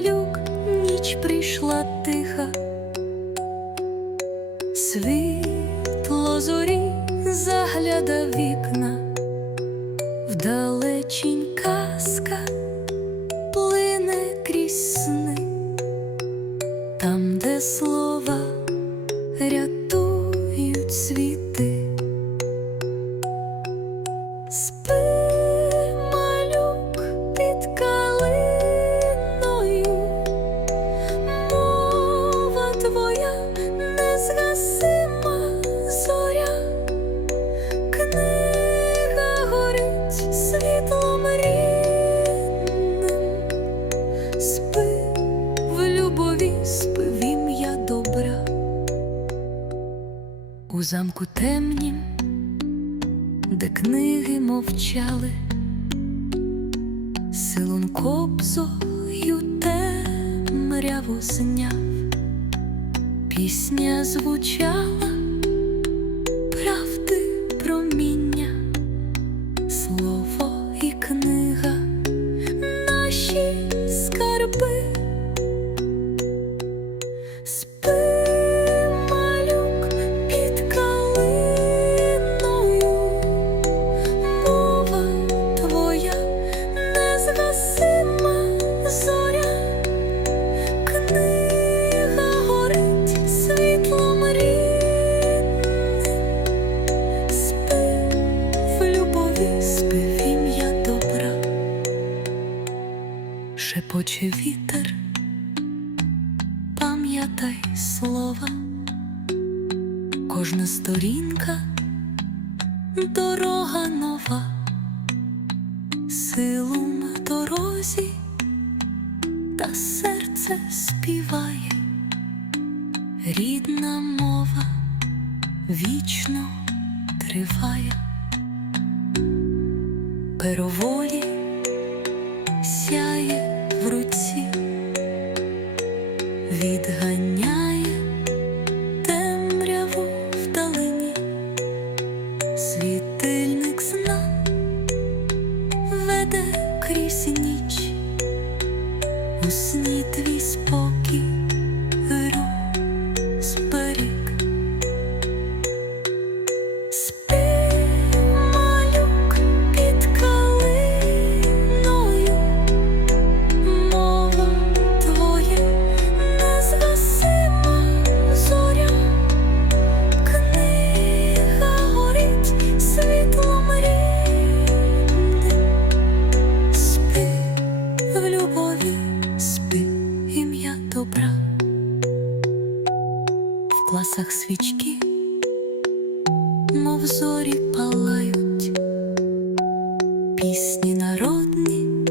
малюк, ніч прийшла тиха, світло зорі загляда вікна, у замку темнім де книги мовчали, силун кобзою темряву зняв, пісня звучала, шепоче вітер. Пам'ятай слова, кожна сторінка дорога нова, силу на дорозі, та серце співає, рідна мова вічно триває, пероволі сяє відганяє темряву вдалині, світильник зна веде крізь ніч, у сні твій спокій вусах свічки, мов зорі палають, пісні народні.